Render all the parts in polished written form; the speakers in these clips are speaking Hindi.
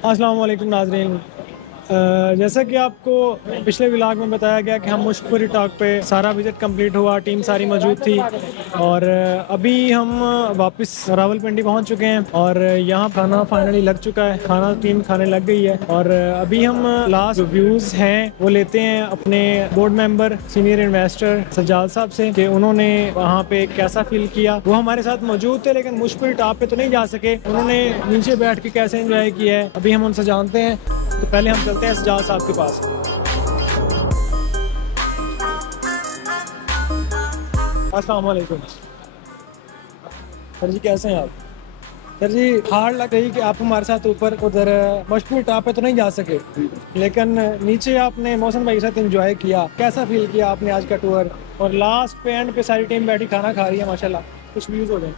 अस्सलाम वालेकुम नाज़रीन। जैसा कि आपको पिछले व्लॉग में बताया गया कि हम मुश्किल टॉक पे सारा विज़िट कंप्लीट हुआ, टीम सारी मौजूद थी और अभी हम वापस रावलपिंडी पहुंच चुके हैं और यहाँ खाना फाइनली लग चुका है। खाना टीम खाने लग गई है और अभी हम लास्ट व्यूज़ हैं वो लेते हैं अपने board member senior investor Sajjad साहब से कि उन्होंने वहाँ पे कैसा फील किया। वो हमारे साथ मौजूद थे लेकिन मुश्किल टॉप पे तो नहीं जा सके, उन्होंने नीचे बैठ के कैसे एंजॉय किया है अभी हम उनसे जानते हैं। तो पहले हम चलते हैं सज्जाद साहब के पास। अस्सलाम वालेकुम सर जी, कैसे हैं आप? सर जी, हार्ड लग रही कि आप हमारे साथ ऊपर उधर मशहूर टॉप पे तो नहीं जा सके, लेकिन नीचे आपने मौसम भाई के साथ एंजॉय किया, कैसा फील किया आपने आज का टूर? और लास्ट पे एंड पे सारी टीम बैठी खाना खा रही है माशाल्लाह, कुछ व्यूज हो जाए।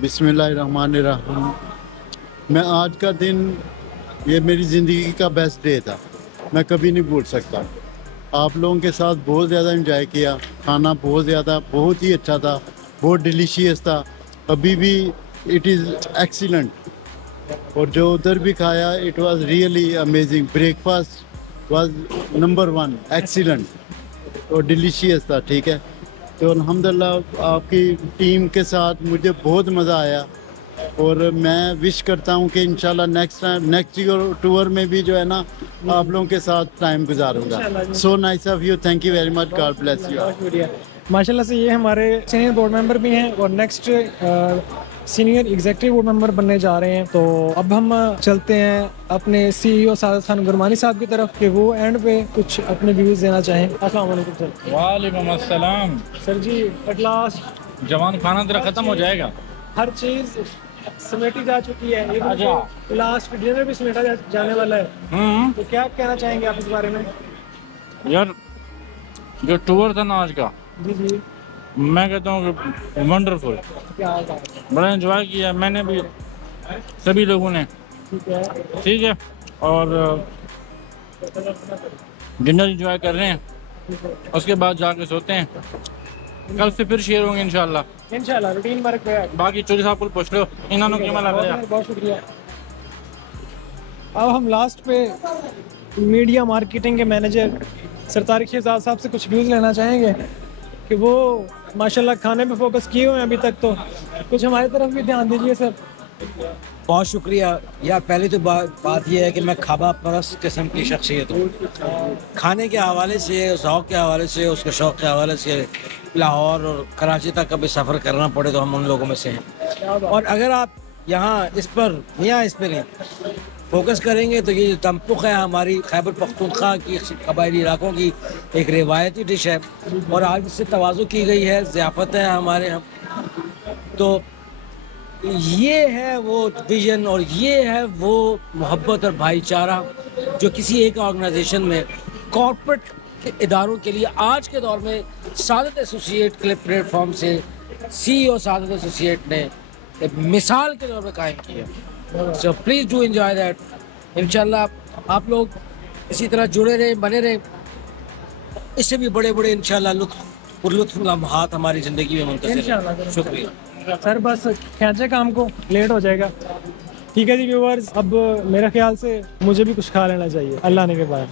बिस्मिल्लाहिर्रहमानिर्रहीम। मैं आज का दिन, ये मेरी ज़िंदगी का बेस्ट डे था, मैं कभी नहीं भूल सकता। आप लोगों के साथ बहुत ज़्यादा एंजॉय किया, खाना बहुत ही अच्छा था, बहुत डिलीशियस था, अभी भी इट इज़ एक्सीलेंट। और जो उधर भी खाया it was really amazing. Breakfast was number 1, excellent और डिलीशियस था। ठीक है, तो अल्हम्दुलिल्लाह आपकी टीम के साथ मुझे बहुत मज़ा आया और मैं विश करता हूँ कि इंशाल्लाह नेक्स्ट टूर में भी जो है ना आप लोगों के साथ टाइम गुजारूंगा। So nice of you, thank you very much, God bless you. माशाल्लाह से ये हमारे सीनियर बोर्ड मेंबर भी हैं और next senior executive board member बनने जा रहे हैं। तो अब हम चलते हैं अपने CEO सादत खान गुरमानी साहब की तरफ कि वो एंड पे कुछ अपने व्यूज़ देना चाहें। अस्सलाम वालेकुम सर। वालेकुम अस्सलाम। सर जी, एट लास्ट जवान खाना तेरा खत्म हो जाएगा, हर चीज़ समेटी जा चुकी है, ये लास्ट डिनर भी समेटा जाने वाला है। तो क्या कहना चाहेंगे आप इस बारे में? यार जो टूर था ना आज का, जी जी, मैं कहता हूँ कि वंडरफुल, क्या बात है। बड़ा एंजॉय किया मैंने भी, सभी लोगों ने। ठीक है, ठीक है, और डिनर एंजॉय कर रहे हैं, उसके बाद जाके सोते हैं, कल से फिर शेयर होंगे इंशाल्लाह रूटीन वर्क पे है। बाकी चौधरी साहब को पूछ लो, इन्होंने क्यों मिला गया। बहुत शुक्रिया। अब हम लास्ट पे मीडिया मार्केटिंग के मैनेजर सरतारिक शहजाद साहब से कुछ व्यूज़ लेना चाहेंगे कि वो माशाल्लाह खाने पे फोकस किए हुए हैं अभी तक, तो कुछ हमारी तरफ भी ध्यान दीजिए सर। बहुत शुक्रिया यार। पहले तो बात यह है कि मैं खाबा परस्त किस्म की शख्सियत हूँ। खाने के हवाले से, शौक़ के हवाले से, उसके शौक़ के हवाले से लाहौर और कराची तक कभी सफ़र करना पड़े तो हम उन लोगों में से हैं। और अगर आप यहाँ इस पर नहीं फोकस करेंगे तो ये जो तमपुख है हमारी खैबर पख्तूनख्वा की कबायली इलाकों की एक रिवायती डिश है और आज इससे तवाज़ु की गई है, ज़ियाफ़त है हमारे यहाँ। तो ये है वो विजन और ये है वो मोहब्बत और भाईचारा जो किसी एक ऑर्गेनाइजेशन में कॉर्पोरेट इदारों के लिए आज के दौर में सादत एसोसिएट के प्लेटफॉर्म से CEO सादत एसोसिएट ने एक मिसाल के तौर पर कायम की है। So please do enjoy that. इंशाल्लाह आप लोग इसी तरह जुड़े रहे, बने रहे, इससे भी बड़े बड़े इंशाल्लाह लुत्फ़ लम्हात हमारी ज़िंदगी में मुंतज़िर। शुक्रिया सर, बस खींचे काम को, लेट हो जाएगा। ठीक है जी व्यूवर्स, अब मेरे ख्याल से मुझे भी कुछ खा लेना चाहिए। अल्लाह ने के बाद।